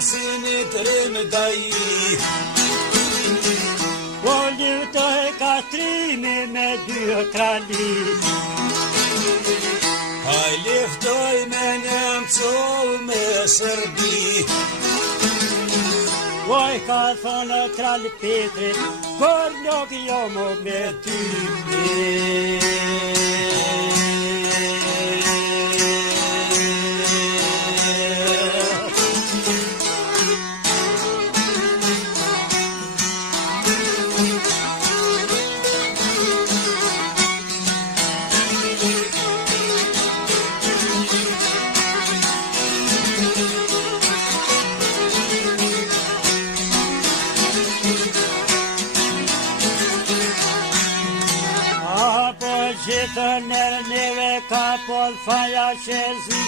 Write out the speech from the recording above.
sinit rimdaj. Po luftoj katrimi me dy krali. Haj luftoj me Nemcov me Serbi. Oj, ka thonë krali Petrit, kur nuk jo më me ty. Gjithë neve ka por faja qezi,